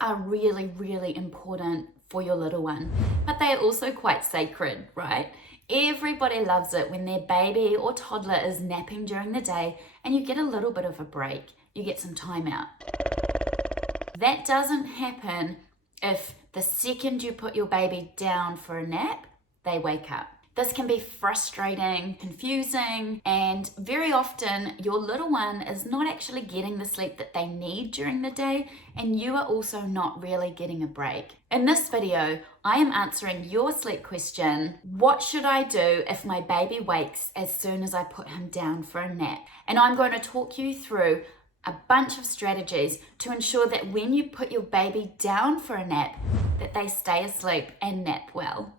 are really, really important for your little one, but they are also quite sacred, right? Everybody loves it when their baby or toddler is napping during the day and you get a little bit of a break. You get some time out. That doesn't happen if the second you put your baby down for a nap, they wake up. This can be frustrating, confusing, and very often your little one is not actually getting the sleep that they need during the day, and you are also not really getting a break. In this video, I am answering your sleep question, what should I do if my baby wakes as soon as I put him down for a nap? And I'm going to talk you through a bunch of strategies to ensure that when you put your baby down for a nap, that they stay asleep and nap well.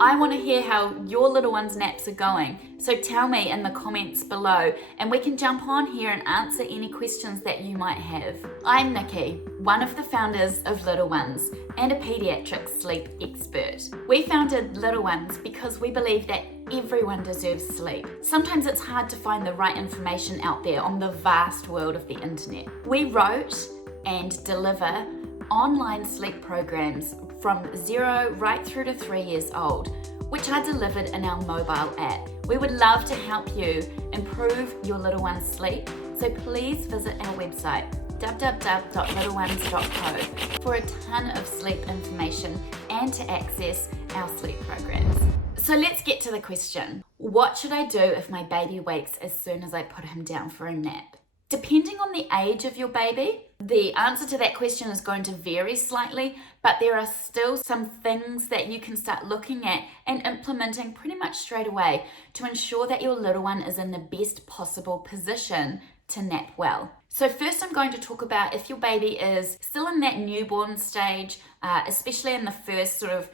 I want to hear how your little one's naps are going, so tell me in the comments below and we can jump on here and answer any questions that you might have. I'm Nicky, one of the founders of Little Ones and a pediatric sleep expert. We founded Little Ones because we believe that everyone deserves sleep. Sometimes it's hard to find the right information out there on the vast world of the internet. We wrote and deliver online sleep programs from 0 right through to 3 years old, which are delivered in our mobile app. We would love to help you improve your little one's sleep, so please visit our website www.littleones.co for a ton of sleep information and to access our sleep programs. So let's get to the question. What should I do if my baby wakes as soon as I put him down for a nap? Depending on the age of your baby, the answer to that question is going to vary slightly, but there are still some things that you can start looking at and implementing pretty much straight away to ensure that your little one is in the best possible position to nap well. So first I'm going to talk about if your baby is still in that newborn stage, especially in the first sort of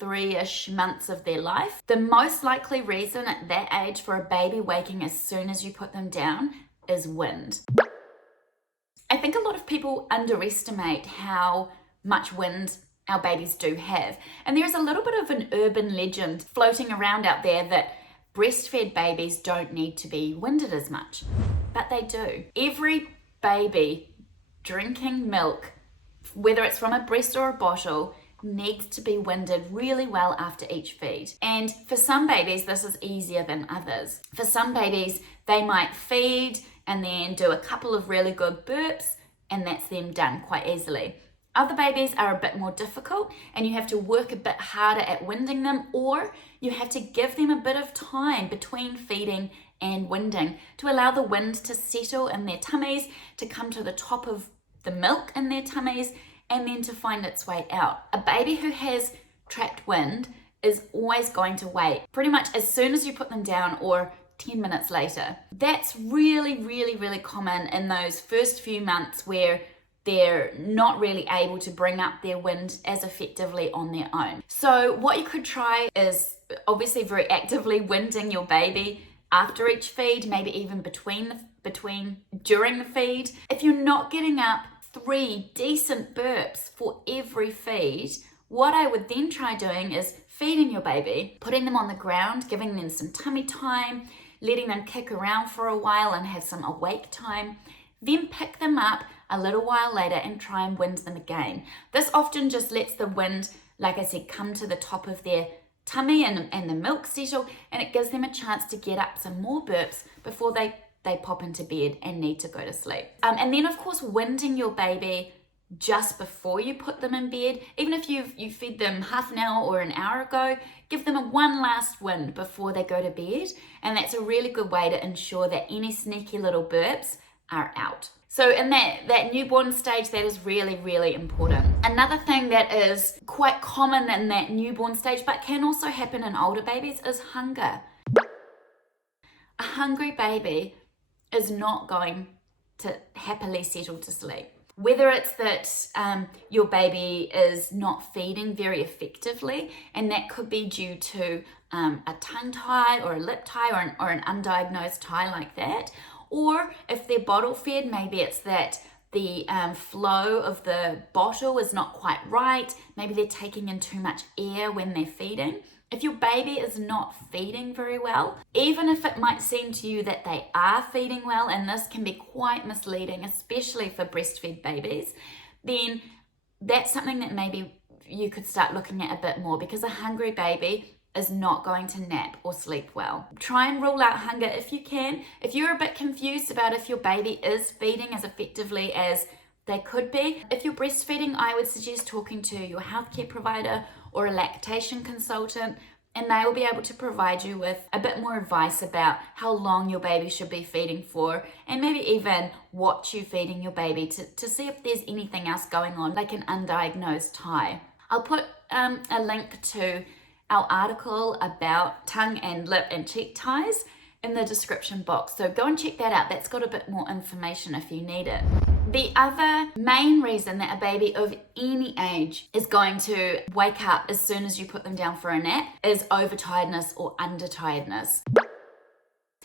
3-ish months of their life. The most likely reason at that age for a baby waking as soon as you put them down is wind. I think a lot of people underestimate how much wind our babies do have. And there's a little bit of an urban legend floating around out there that breastfed babies don't need to be winded as much, but they do. Every baby drinking milk, whether it's from a breast or a bottle, needs to be winded really well after each feed. And for some babies, this is easier than others. For some babies, they might feed and then do a couple of really good burps, and that's them done quite easily. Other babies are a bit more difficult and you have to work a bit harder at winding them, or you have to give them a bit of time between feeding and winding to allow the wind to settle in their tummies, to come to the top of the milk in their tummies, and then to find its way out. A baby who has trapped wind is always going to wake pretty much as soon as you put them down or 10 minutes later. That's really, really, really common in those first few months where they're not really able to bring up their wind as effectively on their own. So what you could try is obviously very actively winding your baby after each feed, maybe even during the feed. If you're not getting up 3 decent burps for every feed, what I would then try doing is feeding your baby, putting them on the ground, giving them some tummy time, letting them kick around for a while and have some awake time, then pick them up a little while later and try and wind them again. This often just lets the wind, like I said, come to the top of their tummy and the milk settle, and it gives them a chance to get up some more burps before they pop into bed and need to go to sleep. And then of course, winding your baby just before you put them in bed, even if you fed them half an hour or an hour ago, give them one last wind before they go to bed, and that's a really good way to ensure that any sneaky little burps are out. So in that newborn stage, that is really, really important. Another thing that is quite common in that newborn stage, but can also happen in older babies, is hunger. A hungry baby is not going to happily settle to sleep. Whether it's that your baby is not feeding very effectively, and that could be due to a tongue tie or a lip tie or an undiagnosed tie like that, or if they're bottle fed, maybe it's that the flow of the bottle is not quite right, maybe they're taking in too much air when they're feeding. If your baby is not feeding very well, even if it might seem to you that they are feeding well, and this can be quite misleading, especially for breastfed babies, then that's something that maybe you could start looking at a bit more, because a hungry baby is not going to nap or sleep well. Try and rule out hunger if you can. If you're a bit confused about if your baby is feeding as effectively as they could be, if you're breastfeeding, I would suggest talking to your healthcare provider or a lactation consultant, and they will be able to provide you with a bit more advice about how long your baby should be feeding for, and maybe even what you're feeding your baby to see if there's anything else going on, like an undiagnosed tie. I'll put a link to our article about tongue and lip and cheek ties in the description box, so go and check that out. That's got a bit more information if you need it. The other main reason that a baby of any age is going to wake up as soon as you put them down for a nap is overtiredness or undertiredness.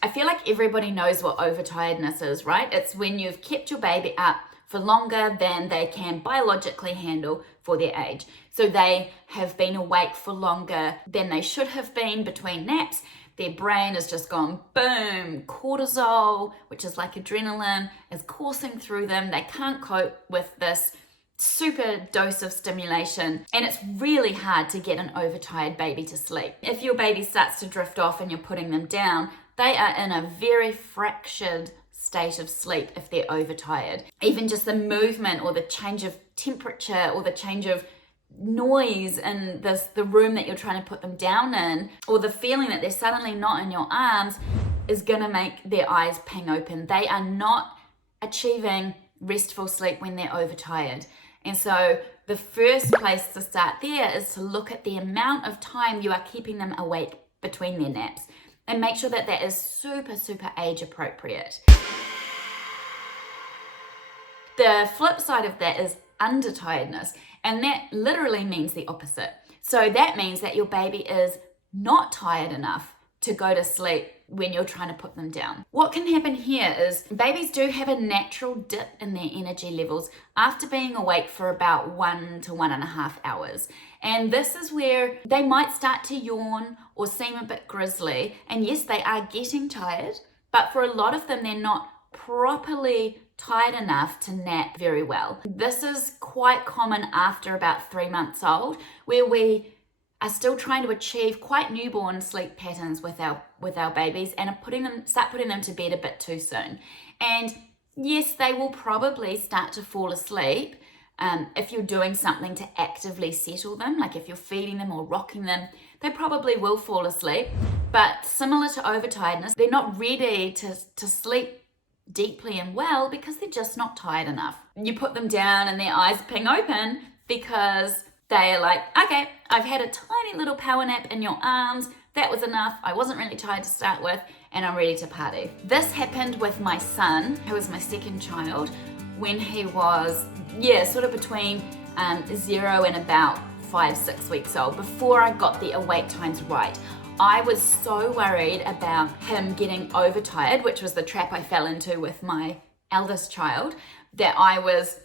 I feel like everybody knows what overtiredness is, right? It's when you've kept your baby up for longer than they can biologically handle for their age. So they have been awake for longer than they should have been between naps. Their brain has just gone boom, cortisol, which is like adrenaline, is coursing through them. They can't cope with this super dose of stimulation, and it's really hard to get an overtired baby to sleep. If your baby starts to drift off and you're putting them down, they are in a very fractured state of sleep if they're overtired. Even just the movement or the change of temperature or the change of noise in the room that you're trying to put them down in, or the feeling that they're suddenly not in your arms, is going to make their eyes ping open. They are not achieving restful sleep when they're overtired. And so the first place to start there is to look at the amount of time you are keeping them awake between their naps, and make sure that that is super, super age appropriate. The flip side of that is undertiredness, and that literally means the opposite. So that means that your baby is not tired enough to go to sleep when you're trying to put them down. What can happen here is babies do have a natural dip in their energy levels after being awake for about 1 to 1.5 hours. And this is where they might start to yawn or seem a bit grizzly. And yes, they are getting tired, but for a lot of them, they're not properly tired enough to nap very well. This is quite common after about 3 months old, where we are still trying to achieve quite newborn sleep patterns with our babies, and start putting them to bed a bit too soon. And yes, they will probably start to fall asleep if you're doing something to actively settle them, like if you're feeding them or rocking them, they probably will fall asleep. But similar to overtiredness, they're not ready to sleep deeply and well because they're just not tired enough. You put them down and their eyes ping open because they are like, okay, I've had a tiny little power nap in your arms. That was enough. I wasn't really tired to start with, and I'm ready to party. This happened with my son, who was my second child, when he was, sort of between 0 and about 5-6 weeks old, before I got the awake times right. I was so worried about him getting overtired, which was the trap I fell into with my eldest child, that I was,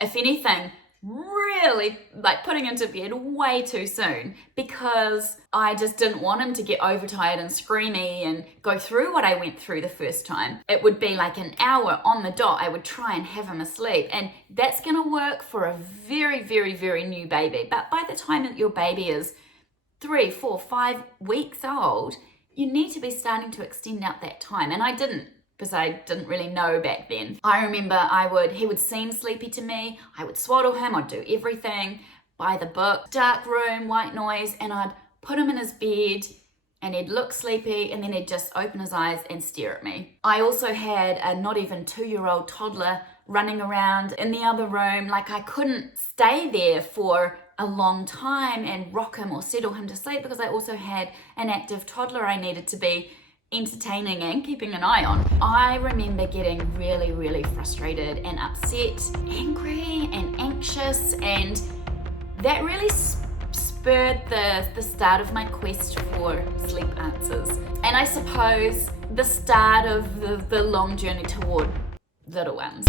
if anything, really putting him to bed way too soon, because I just didn't want him to get overtired and screamy and go through what I went through the first time. It would be like an hour on the dot. I would try and have him asleep, and that's going to work for a very, very, very new baby. But by the time that your baby is 3, 4, 5 weeks old, you need to be starting to extend out that time. And I didn't, because I didn't really know back then. I remember he would seem sleepy to me. I would swaddle him. I'd do everything by the book. Dark room, white noise, and I'd put him in his bed and he'd look sleepy, and then he'd just open his eyes and stare at me. I also had a not even 2-year-old toddler running around in the other room. I couldn't stay there for a long time and rock him or settle him to sleep, because I also had an active toddler I needed to be entertaining and keeping an eye on. I remember getting really, really frustrated and upset, angry and anxious, and that really spurred the start of my quest for sleep answers. And I suppose the start of the long journey toward little ones.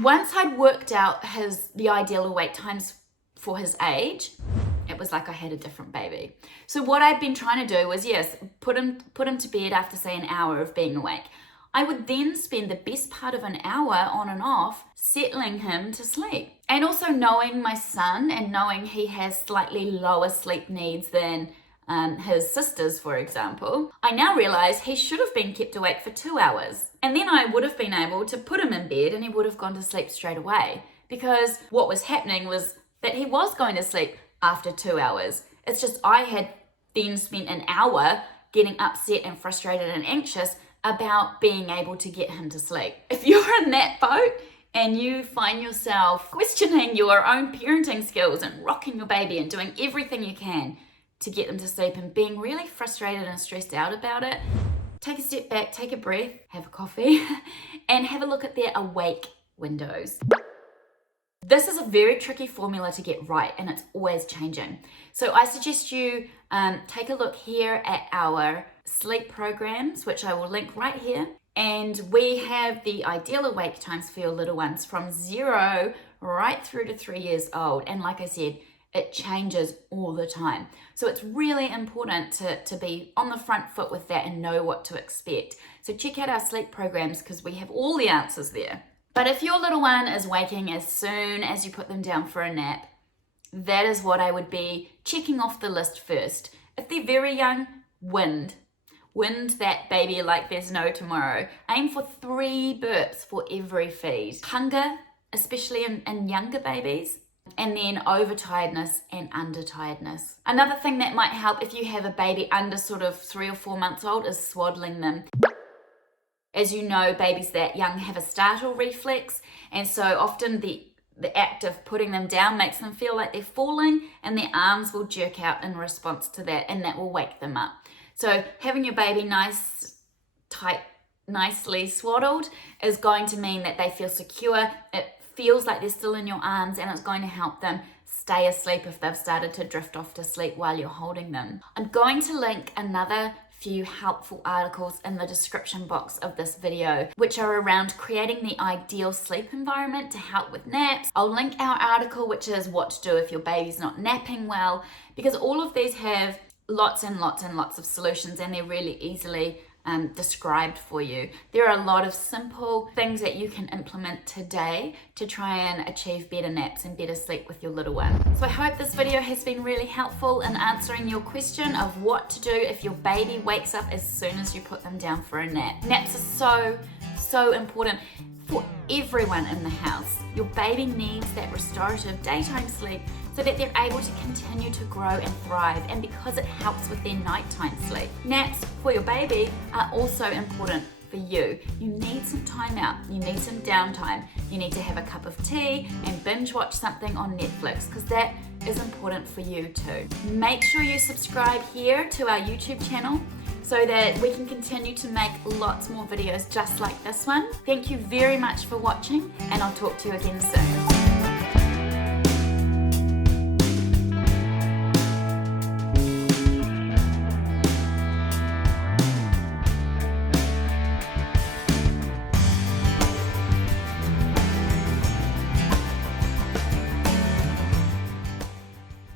Once I'd worked out the ideal awake times for his age, it was like I had a different baby. So what I'd been trying to do was, yes, put him to bed after, say, an hour of being awake. I would then spend the best part of an hour on and off settling him to sleep. And also knowing my son and knowing he has slightly lower sleep needs than his sisters, for example, I now realize he should have been kept awake for 2 hours. And then I would have been able to put him in bed and he would have gone to sleep straight away. Because what was happening was that he was going to sleep after 2 hours. It's just I had then spent an hour getting upset and frustrated and anxious about being able to get him to sleep. If you're in that boat and you find yourself questioning your own parenting skills and rocking your baby and doing everything you can to get them to sleep and being really frustrated and stressed out about it, take a step back, take a breath, have a coffee, and have a look at their awake windows. This is a very tricky formula to get right, and it's always changing. So I suggest you take a look here at our sleep programs, which I will link right here. And we have the ideal awake times for your little ones from 0 right through to 3 years old. And like I said, it changes all the time. So it's really important to be on the front foot with that and know what to expect. So check out our sleep programs because we have all the answers there. But if your little one is waking as soon as you put them down for a nap, that is what I would be checking off the list first. If they're very young, wind that baby like there's no tomorrow. Aim for 3 burps for every feed. Hunger, especially in younger babies, and then over-tiredness and under-tiredness. Another thing that might help if you have a baby under sort of 3 or 4 months old is swaddling them. As you know, babies that young have a startle reflex, and so often the act of putting them down makes them feel like they're falling, and their arms will jerk out in response to that, and that will wake them up. So having your baby nicely swaddled is going to mean that they feel secure. It feels like they're still in your arms, and it's going to help them stay asleep if they've started to drift off to sleep while you're holding them. I'm going to link another few helpful articles in the description box of this video, which are around creating the ideal sleep environment to help with naps. I'll link our article, which is what to do if your baby's not napping well, because all of these have lots and lots and lots of solutions, and they're really easily described for you. There are a lot of simple things that you can implement today to try and achieve better naps and better sleep with your little one. So I hope this video has been really helpful in answering your question of what to do if your baby wakes up as soon as you put them down for a nap. Naps are so important for everyone in the house. Your baby needs that restorative daytime sleep so that they're able to continue to grow and thrive, and because it helps with their nighttime sleep. Naps for your baby are also important for you. You need some time out, you need some downtime, you need to have a cup of tea and binge watch something on Netflix, because that is important for you too. Make sure you subscribe here to our YouTube channel so that we can continue to make lots more videos just like this one. Thank you very much for watching, and I'll talk to you again soon.